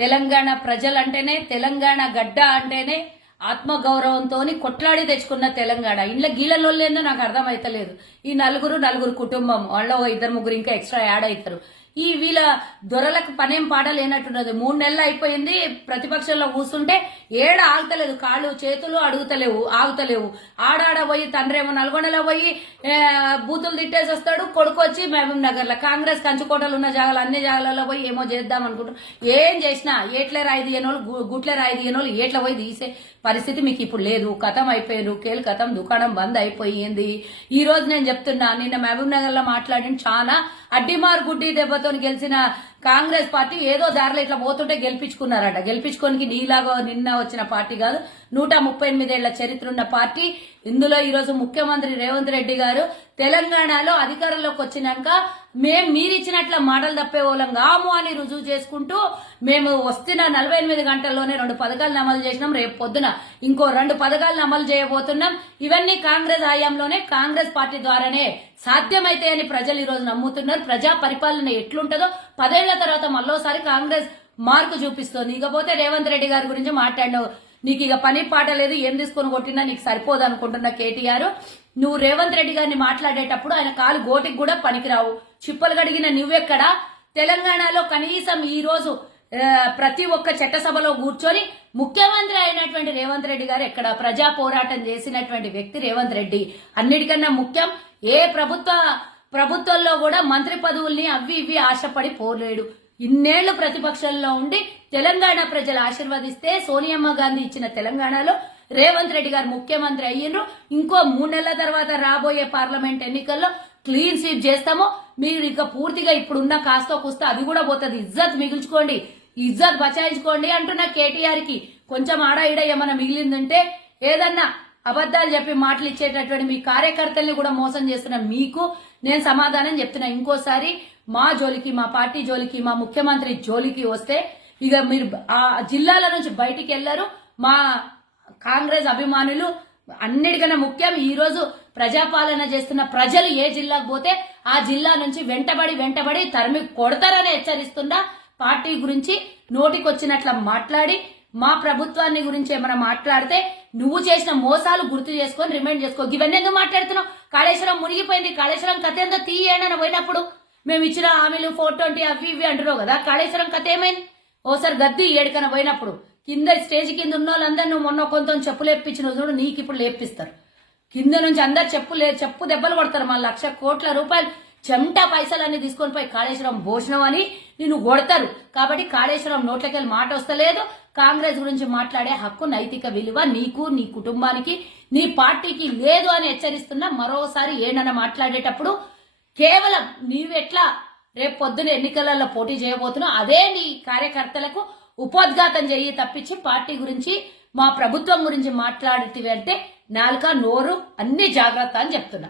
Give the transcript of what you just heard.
తెలంగాణ ప్రజలంటేనే, తెలంగాణ గడ్డ అంటేనే ఆత్మగౌరవంతో కొట్లాడి తెచ్చుకున్న తెలంగాణ. ఇంట్లో గీళ్ళలోళ్ళేందో నాకు అర్థమైతలేదు. ఈ నలుగురు కుటుంబం, వాళ్ళ ఇద్దరు ముగ్గురు ఇంకా ఎక్స్ట్రా యాడ్ అవుతారు. ఈ వీళ్ళ దొరలకు పనేం పాట లేనట్టున్నది. 3 నెలలు అయిపోయింది ప్రతిపక్షంలో కూర్చుంటే ఏడ ఆగుతలేదు, కాళ్ళు చేతులు ఆగుతలేవు. ఆడాడ పోయి తండ్రేమో నల్గొండలో పోయి బూతులు తిట్టేసి వస్తాడు, కొడుకు వచ్చి మహబూబ్ నగర్ లో కాంగ్రెస్ కంచుకోటలు ఉన్న జాగాలు అన్ని జాగాలలో పోయి ఏమో చేద్దాం అనుకుంటారు. ఏం చేసినా ఏట్లే రాయి తీయనోళ్ళు, గుట్లే రాయి తీయనోళ్ళు ఏట్ల పోయి తీసే పరిస్థితి మీకు ఇప్పుడు లేదు. కథం అయిపోయారు, కేలు కథం, దుకాణం బంద్ అయిపోయింది. ఈ రోజు నేను చెప్తున్నా, నిన్న మహబూబ్ నగర్ లో మాట్లాడిన చాలా అడ్డిమారు గుడ్డి దెబ్బతో గెలిచిన కాంగ్రెస్ పార్టీ ఏదో దారిలో ఇట్లా పోతుంటే గెలిపించుకున్నారట. గెలిపించుకోనికి నీలాగా నిన్న వచ్చిన పార్టీ కాదు, 138 ఏళ్ల చరిత్ర ఉన్న పార్టీ. ఇందులో ఈరోజు ముఖ్యమంత్రి రేవంత్ రెడ్డి గారు తెలంగాణలో అధికారంలోకి వచ్చినాక మీరిచ్చినట్ల మాటలు తప్పేవాళ్ళం కాము అని రుజువు చేసుకుంటూ మేము వస్తున్న 48 గంటల్లోనే 2 పథకాలను అమలు చేసినాం. రేపు పొద్దున ఇంకో 2 పథకాలను అమలు చేయబోతున్నాం. ఇవన్నీ కాంగ్రెస్ హయాంలోనే, కాంగ్రెస్ పార్టీ ద్వారానే సాధ్యమైతే అని ప్రజలు ఈరోజు నమ్ముతున్నారు. ప్రజా పరిపాలన ఎట్లుంటుందో 10 ఏళ్ల తర్వాత మళ్ళోసారి కాంగ్రెస్ మార్కు చూపిస్తోంది. ఇకపోతే రేవంత్ రెడ్డి గారి గురించి మాట్లాడినావు. నీకు ఇక పని పాట లేదు, ఏం తీసుకొని కొట్టినా నీకు సరిపోదు అనుకుంటున్న కేటీఆర్. నువ్వు రేవంత్ రెడ్డి గారిని మాట్లాడేటప్పుడు ఆయన కాలు గోటికి కూడా పనికిరావు. చిప్పలు గడిగిన నువ్వెక్కడా? తెలంగాణలో కనీసం ఈ రోజు ప్రతి ఒక్క చట్టసభలో కూర్చొని ముఖ్యమంత్రి అయినటువంటి రేవంత్ రెడ్డి గారు ఎక్కడ ప్రజా పోరాటం చేసినటువంటి వ్యక్తి రేవంత్ రెడ్డి. అన్నిటికన్నా ముఖ్యం, ఏ ప్రభుత్వంలో కూడా మంత్రి పదవుల్ని అవి ఇవి ఆశపడి పోలేడు. ఇన్నేళ్లు ప్రతిపక్షంలో ఉండి తెలంగాణ ప్రజలు ఆశీర్వదిస్తే సోనియమ్మ గాంధీ ఇచ్చిన తెలంగాణలో రేవంత్ రెడ్డి గారు ముఖ్యమంత్రి అయ్యిండ్రు. ఇంకో 3 నెలల తర్వాత రాబోయే పార్లమెంట్ ఎన్నికల్లో క్లీన్ స్వీప్ చేస్తాము. మీరు ఇక పూర్తిగా ఇప్పుడున్న కాస్తో కూస్తో అది కూడా పోతుంది. ఇజ్జత్ మిగుల్చుకోండి, ఇజ్జత్ బచాయించుకోండి అంటున్న కేటీఆర్ కి కొంచెం ఆడ ఈడ ఏమన్నా మిగిలిందంటే ఏదన్నా అబద్దాలు చెప్పి మాటలు ఇచ్చేటటువంటి మీ కార్యకర్తల్ని కూడా మోసం చేస్తున్న మీకు నేను సమాధానం చెప్తున్నా. ఇంకోసారి మా జోలికి, మా పార్టీ జోలికి, మా ముఖ్యమంత్రి జోలికి వస్తే ఇక మీరు ఆ జిల్లాల నుంచి బయటికి వెళ్లారు. మా కాంగ్రెస్ అభిమానులు అన్నిటికన్నా ముఖ్యం, ఈ రోజు ప్రజాపాలన చేస్తున్న ప్రజలు ఏ జిల్లాకు పోతే ఆ జిల్లా నుంచి వెంటబడి తరిమి కొడతారని హెచ్చరిస్తున్నా. పార్టీ గురించి నోటికొచ్చినట్ల మాట్లాడి మా ప్రభుత్వాన్ని గురించి ఏమైనా మాట్లాడితే నువ్వు చేసిన మోసాలు గుర్తు చేసుకొని రిమైండ్ చేసుకో. ఇవన్నీ ఎందుకు మాట్లాడుతున్నావు? కాళేశ్వరం మునిగిపోయింది, కాళేశ్వరం కథ ఏందో తీయనని పోయినప్పుడు మేము ఇచ్చిన హామీలు 420 అవి ఇవి అంటున్నావు కదా. కాళేశ్వరం కథ ఏమైంది? ఓసారి గద్ది ఏడుకన పోయినప్పుడు కింద స్టేజ్ కింద ఉన్న వాళ్ళందరూ నువ్వు మొన్న కొంత చెప్పులు లేపించిన చూడు, నీకు ఇప్పుడు లేపిస్తారు. కింద నుంచి అందరు చెప్పు దెబ్బలు కొడతారు. మన 1,00,000 కోట్ల రూపాయలు చెమటా పైసలన్నీ తీసుకొని పోయి కాళేశ్వరం భోజనం అని నిన్ను కొడతారు. కాబట్టి కాళేశ్వరం నోట్లకెళ్ళి మాట వస్తలేదు. కాంగ్రెస్ గురించి మాట్లాడే హక్కు, నైతిక విలువ నీకు, నీ కుటుంబానికి, నీ పార్టీకి లేదు అని హెచ్చరిస్తున్నా. మరోసారి ఏనన్నా మాట్లాడేటప్పుడు కేవలం నీవెట్లా రేపు పొద్దున ఎన్నికలలో పోటీ చేయబోతున్నావు అదే నీ కార్యకర్తలకు ఉపోద్ఘాతం చేయి తప్పించి పార్టీ గురించి, మా ప్రభుత్వం గురించి మాట్లాడితే అంటే నాలుక నోరు అన్ని జాగ్రత్త అని చెప్తున్నా.